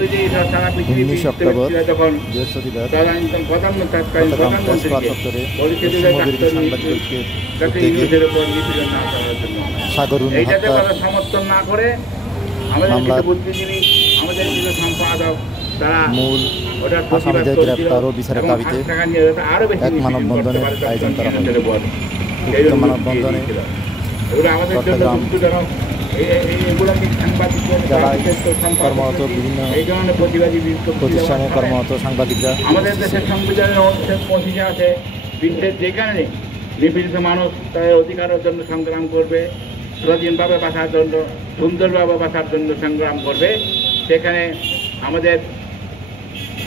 19 October বৃহস্পতিবার সাগরুন সমর্থন না করে মামলার মূল আসামিদের গ্রেপ্তার ও বিচারের দাবিতে এক মানববন্ধনের আয়োজন করা হয়। উক্ত মানববন্ধনে চট্টগ্রাম জেলায় কর্মরত বিভিন্ন প্রতিষ্ঠানে কর্মরত সাংবাদিকরা আমাদের দেশের সংবিধানের অনুচ্ছেদ 25 আছে, বিশ্বের যেখানে নিপীড়িত মানুষ তাদের অধিকারের জন্য সংগ্রাম করবে, স্বাধীনভাবে বাঁচার জন্য, সুন্দরভাবে বাঁচার জন্য সংগ্রাম করবে, সেখানে আমাদের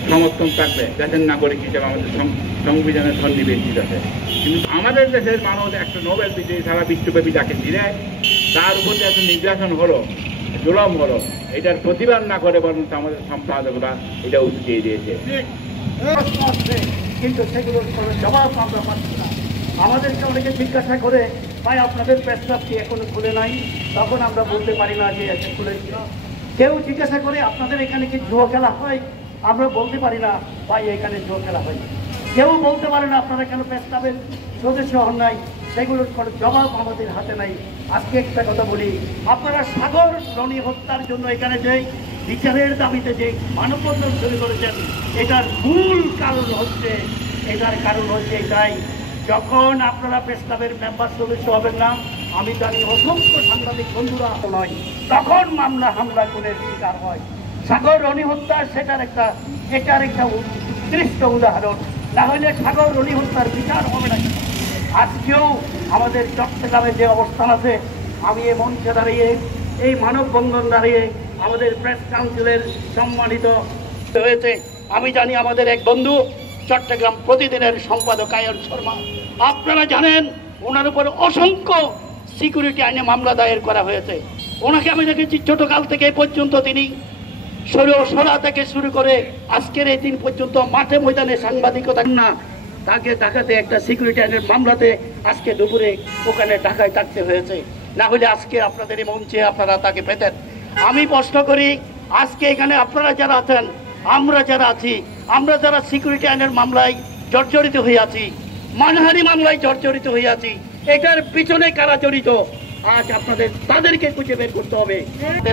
সমর্থন থাকবে দেশের নাগরিক হিসেবে। আমাদের সংবিধানের সন্নিবেশিত আছে। কিন্তু আমাদের দেশের মানুষ একটা নোবেল বিজয়ী সারা বিশ্বব্যাপী যাকে দিলে তার উপর যে একটা নির্যাতন হলো, জুলুম হলো, এটার প্রতিবাদ না করে বরং আমাদের সম্পাদকরা এটা উস্কিয়ে দিয়েছে। কিন্তু সেগুলোর কোনো জবাব আমরা পাচ্ছি না। আমাদেরকে অনেকে জিজ্ঞাসা করে ভাই আপনাদের প্রস্তাব কি এখনো খুলে নাই, তখন আমরা বলতে পারি না যে এসে খুলেছিল। কেউ জিজ্ঞাসা করে আপনাদের এখানে কি জুয়া খেলা হয়, আমরা বলতে পারি না ভাই এখানে জুয়া খেলা হয়। কেউ বলতে পারে না আপনারা কেন প্রস্তাবের সদস্য হন নাই, সেগুলোর কোনো জবাব আমাদের হাতে নাই। আজকে একটা কথা বলি, আপনারা সাগর রনি হত্যার জন্য এখানে যে বিচারের দাবিতে যে মানববন্ধন শুরু করেছেন, এটার মূল কারণ হচ্ছে এটাই, যখন আপনারা প্রস্তাবের মেম্বার সদস্য হবেন না, আমি জানি অসংখ্য সাংবাদিক বন্ধুরা নয়, তখন মামলা হামলা খুনের শিকার হয়। সাগর রনি হত্যা এটার একটা উৎকৃষ্ট উদাহরণ। না হলে সাগর রনি হত্যার বিচার হবে না। আজকেও আমাদের চট্টগ্রামে যে অবস্থান আছে, আমি এই মঞ্চে দাঁড়িয়ে, এই মানববন্ধন দাঁড়িয়ে আমাদের প্রেস কাউন্সিলের সম্মানিত হয়েছে। আমি জানি আমাদের এক বন্ধু চট্টগ্রাম প্রতিদিনের সম্পাদক আয়ন শর্মা, আপনারা জানেন ওনার উপর অসংখ্য সিকিউরিটি আইনে মামলা দায়ের করা হয়েছে। ওনাকে আমি দেখেছি ছোটকাল থেকে পর্যন্ত তিনি সরা থেকে শুরু করে আজকের এই দিন পর্যন্ত মাঠে ময়দানে সাংবাদিকতা না, তাকে ঢাকাতে একটা সিকিউরিটি আইনের মামলাতে আজকে দুপুরে ওখানে ঢাকায় থাকতে হয়েছে। না হলে আজকে আপনাদের এই মঞ্চে আপনারা তাকে পেতেন। আমি প্রশ্ন করি, আজকে এখানে আপনারা যারা আছেন, আমরা যারা আছি, আমরা যারা সিকিউরিটি আইনের মামলায় জর্জরিত হয়ে আছি, মানহানি মামলায় জর্জরিত হয়ে আছি, এটার পিছনে কারা জড়িত আজ তাদেরকে খুঁজে বের করতে হবে।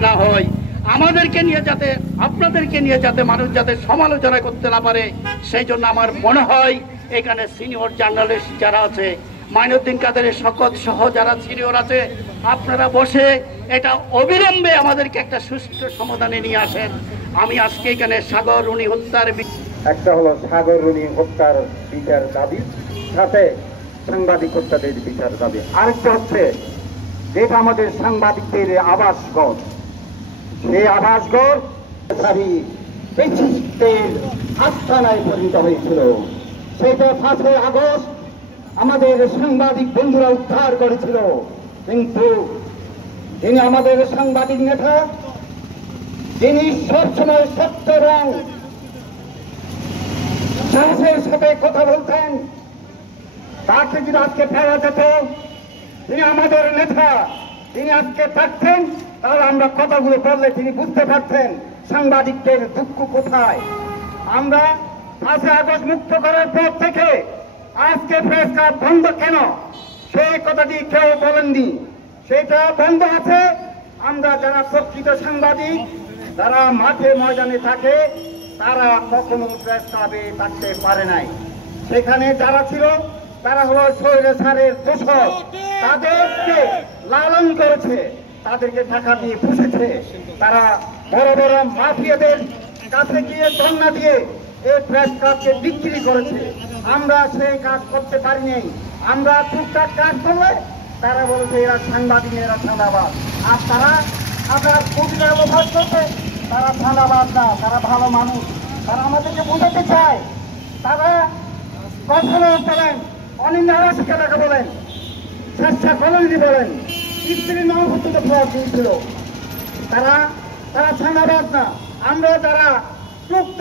না হয় আমাদেরকে নিয়ে যাতে, আপনাদেরকে নিয়ে যাতে মানুষ যাতে সমালোচনা করতে না পারে, সেই জন্য আমার মনে হয় এখানে সিনিয়র জার্নালিস্ট যারা আছে, মাইনুদ্দিন কাদেরের শকত সহ যারা সিনিয়র আছে, আপনারা বসে এটা অবিলম্বে আমাদেরকে একটা সুষ্ঠু সমাধানে নিয়ে আসেন। আমি আজকে এখানে সাগর রনি হত্যার একটা হলো সাগর রনি হত্যার বিচার দাবি, সাথে সাংবাদিকতাদের বিচার দাবি। আরেকটা হচ্ছে যেটা আমাদের সাংবাদিকদের আবাসঘর, সেই আবাসঘর আস্থানায় পরিণত হয়েছিল। সেটা 5 আগস্ট আমাদের সাংবাদিক বন্ধুরা উদ্ধার করেছিল। কিন্তু যিনি আমাদের সাংবাদিক নেতা, যিনি সবসময় সত্য এবং সাহসের সাথে কথা বলতেন, তাকে যদি আজকে ফেরা যেত, তিনি আমাদের নেতা, তিনি আজকে থাকতেন, তাহলে আমরা কথাগুলো বললে তিনি বুঝতে পারতেন সাংবাদিকদের দুঃখ কোথায়। আমরা 5 আগস্ট মুক্ত করার পর থেকে আজকে প্রেস ক্লাব বন্ধ কেন, সেই কথাটি কেউ বলেননি। সেটা বন্ধ আছে। আমরা যারা প্রকৃত সাংবাদিক, যারা মাঠে ময়দানে থাকে, তারা কখনো প্রেস ক্লাবে থাকতে পারে নাই। সেখানে যারা ছিল তারা হলো স্বৈরাচারের দোষক, তাদেরকে লালন করেছে, তাদেরকে টাকা দিয়ে পুষেছে। তারা বড় বড় মাফিয়াদের কাছে গিয়ে ধর্ণা দিয়ে এই প্রেস ক্লাবকে বিক্রি করেছে। আমরা সেই কাজ করতে পারি নাই। আমরা টুকটাক কাজ করলে তারা বলছে এরা সাংবাদিক, এরা চাঁদাবাজ। আর আপনারা প্রতিটা অভাব করছে, তারা চাঁদাবাজ না, তারা ভালো মানুষ। তারা আমাদেরকে বোঝাতে চায়। তারা কখনো বলেন অনিন্দ আবাসিকাটাকে বলেন, স্বেচ্ছা কলোনি বলেন, স্ত্রীর নাম পর্যন্ত ফ্লট দিয়েছিল। তারা চাঁদাবাজ না। আমরা যারা টুকটাক